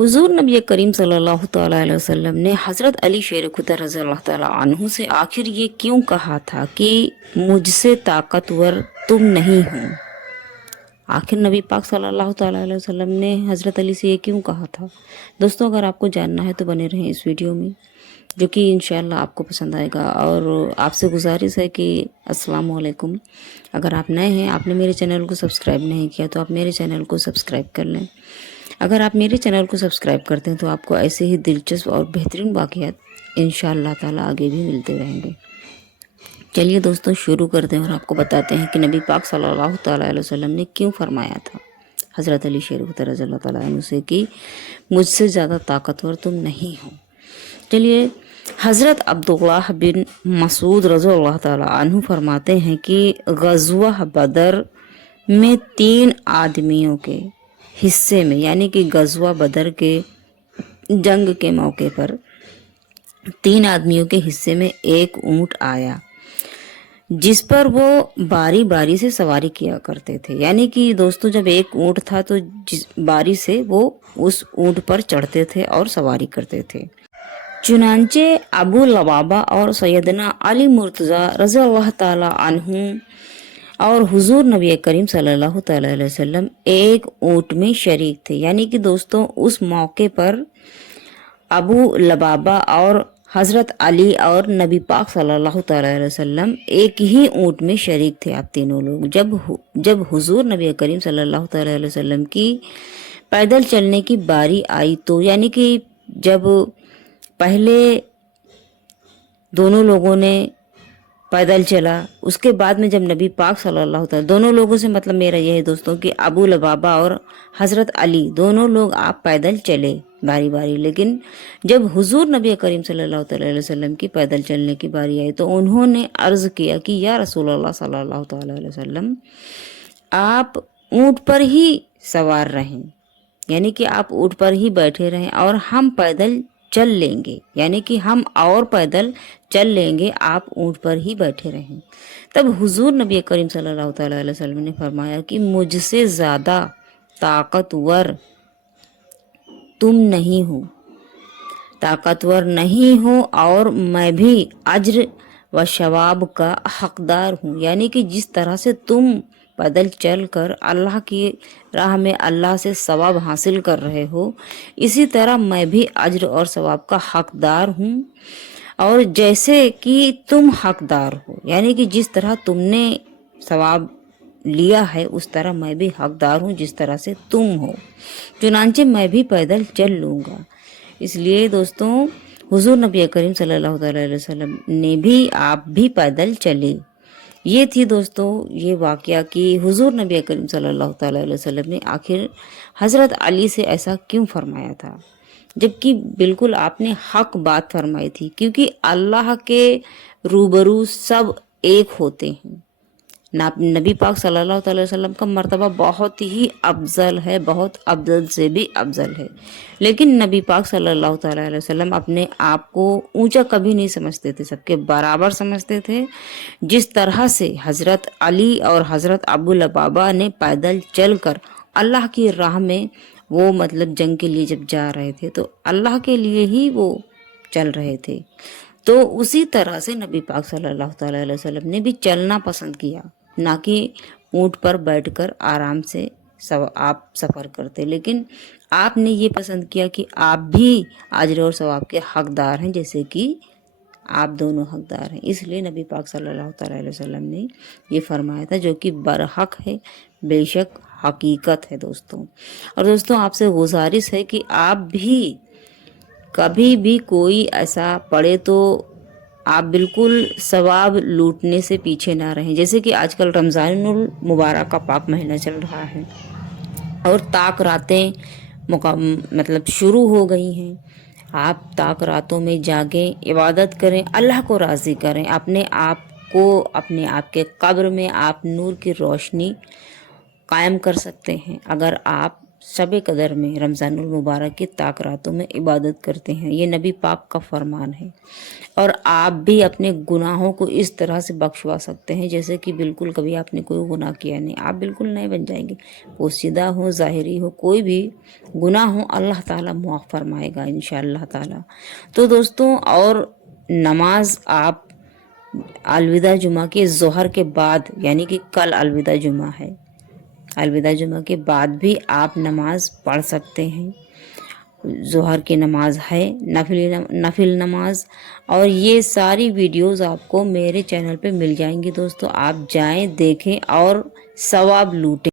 हुजूर नबी करीम सल्लल्लाहु तआला अलैहि वसल्लम ने हज़रत अली शेर खुदा रज़ी अल्लाह तआला अन्हु से आखिर ये क्यों कहा था कि मुझसे ताकतवर तुम नहीं हो। आखिर नबी पाक सल्लल्लाहु तआला अलैहि वसल्लम ने हज़रत अली से ये क्यों कहा था। दोस्तों, अगर आपको जानना है तो बने रहें इस वीडियो में, जो कि इंशाल्लाह आपको पसंद आएगा। और आपसे गुजारिश है कि अस्सलाम वालेकुम, अगर आप नए हैं, आपने मेरे चैनल को सब्सक्राइब नहीं किया तो आप मेरे चैनल को सब्सक्राइब कर लें। अगर आप मेरे चैनल को सब्सक्राइब करते हैं तो आपको ऐसे ही दिलचस्प और बेहतरीन वाक़यात इंशाअल्लाह ताला आगे भी मिलते रहेंगे। चलिए दोस्तों, शुरू करते हैं और आपको बताते हैं कि नबी पाक सल्लल्लाहु तआला अलैहि वसल्लम ने क्यों फरमाया था हज़रत अली शेर खुदा रज़ी अल्लाह तआला अन्हु से कि मुझसे ज़्यादा ताकतवर तुम नहीं हो। चलिए, हज़रत अब्दुल्लाह बिन मसूद रज़ी अल्लाह तआला अन्हु फरमाते हैं कि ग़ज़वा बदर में 3 आदमियों के हिस्से में, यानी कि ग़ज़वा बदर के जंग के मौके पर 3 आदमियों के हिस्से में एक ऊँट आया जिस पर वो बारी बारी से सवारी किया करते थे। यानी कि दोस्तों, जब एक ऊँट था तो जिस बारी से वो उस ऊँट पर चढ़ते थे और सवारी करते थे। चुनांचे अबू लबाबा और सैयदना अली मुर्तज़ा रज़ी अल्लाह ताला अन्हु और हुजूर नबी करीम सल्लल्लाहु तआला अलैहि वसल्लम एक ऊँट में शरीक थे। यानी कि दोस्तों, उस मौके पर अबू लबाबा और हज़रत अली और नबी पाक सल्लल्लाहु तआला अलैहि वसल्लम एक ही ऊँट में शरीक थे। आप तीनों लोग जब हुजूर नबी करीम सल्लल्लाहु तआला अलैहि वसल्लम की पैदल चलने की बारी आई, तो यानी कि जब पहले दोनों लोगों ने पैदल चला, उसके बाद में जब नबी पाक सल्लल्लाहु अलैहि वसल्लम, दोनों लोगों से मतलब मेरा यह है दोस्तों कि अबू लबाबा और हज़रत अली दोनों लोग आप पैदल चले बारी बारी। लेकिन जब हुजूर नबी करीम सल्लल्लाहु अलैहि वसल्लम की पैदल चलने की बारी आई तो उन्होंने अर्ज़ किया कि या रसूलल्लाह सल्लल्लाहु अलैहि वसल्लम, आप ऊँट पर ही सवार रहें, यानी कि आप ऊँट पर ही बैठे रहें और हम पैदल चल लेंगे, यानी कि हम और पैदल चल लेंगे, आप ऊँट पर ही बैठे रहें। तब हुजूर नबी करीम सल्लल्लाहु अलैहि वसल्लम ने फरमाया कि मुझसे ज़्यादा ताकतवर तुम नहीं हो, ताकतवर नहीं हो, और मैं भी अज्र व शवाब का हकदार हूँ। यानी कि जिस तरह से तुम पैदल चल कर अल्लाह की राह में अल्लाह से सवाब हासिल कर रहे हो, इसी तरह मैं भी अज्र और सवाब का हकदार हूँ। और जैसे कि तुम हकदार हो, यानी कि जिस तरह तुमने सवाब लिया है उस तरह मैं भी हकदार हूँ जिस तरह से तुम हो, चुनांचे मैं भी पैदल चल लूँगा। इसलिए दोस्तों, हुजूर नबी करीम सल्लल्लाहु अलैहि वसल्लम ने भी आप भी पैदल चले। ये थी दोस्तों ये वाक़या कि हुजूर नबी करीम सल्लल्लाहु अलैहि वसल्लम ने आखिर हज़रत अली से ऐसा क्यों फरमाया था, जबकि बिल्कुल आपने हक बात फरमाई थी, क्योंकि अल्लाह के रूबरू सब एक होते हैं। नबी पाक सल्लल्लाहु अलैहि वसल्लम का मर्तबा बहुत ही अफजल है, बहुत अफजल से भी अफजल है। लेकिन नबी पाक सल्लल्लाहु अलैहि वसल्लम अपने आप को ऊंचा कभी नहीं समझते थे, सबके बराबर समझते थे। जिस तरह से हज़रत अली और हज़रत अबू लबाबा ने पैदल चलकर अल्लाह की राह में वो मतलब जंग के लिए जब जा रहे थे तो अल्लाह के लिए ही वो चल रहे थे, तो उसी तरह से नबी पाक सल्लल्लाहु अलैहि वसल्लम ने भी चलना पसंद किया, ना कि ऊँट पर बैठकर आराम से आप सफ़र करते। लेकिन आपने ये पसंद किया कि आप भी अजर और सवाब के हकदार हैं, जैसे कि आप दोनों हकदार हैं। इसलिए नबी पाक सल्लल्लाहु अलैहि वसल्लम ने ये फरमाया था, जो कि बरहक है, बेशक हकीकत है दोस्तों। और दोस्तों, आपसे गुजारिश है कि आप भी कभी भी कोई ऐसा पड़े तो आप बिल्कुल सवाब लूटने से पीछे ना रहें। जैसे कि आजकल रमज़ानुल मुबारक का पाक महीना चल रहा है और ताक रातें मतलब शुरू हो गई हैं। आप ताक रातों में जागें, इबादत करें, अल्लाह को राज़ी करें, अपने आप को अपने आप के कब्र में आप नूर की रोशनी कायम कर सकते हैं। अगर आप शब कदर में, रमज़ान मुबारक की ताक रातों में इबादत करते हैं। ये नबी पाक का फरमान है। और आप भी अपने गुनाहों को इस तरह से बख्शवा सकते हैं जैसे कि बिल्कुल कभी आपने कोई गुनाह किया नहीं। आप बिल्कुल नए बन जाएंगे। पोशीदा हो, ज़ाहिरी हो, कोई भी गुनाह हो, अल्लाह ताला मुआफ़ फरमाएगा इंशाअल्लाह ताला। तो दोस्तों, और नमाज आप अलविदा जुमा के ज़ोहर के बाद, यानी कि कल अलविदा जुमा है, अलविदा जुमा के बाद भी आप नमाज पढ़ सकते हैं। ज़ोहर की नमाज है, नफिल नमाज। और ये सारी वीडियोस आपको मेरे चैनल पे मिल जाएंगी दोस्तों। आप जाएं, देखें और सवाब लूटें।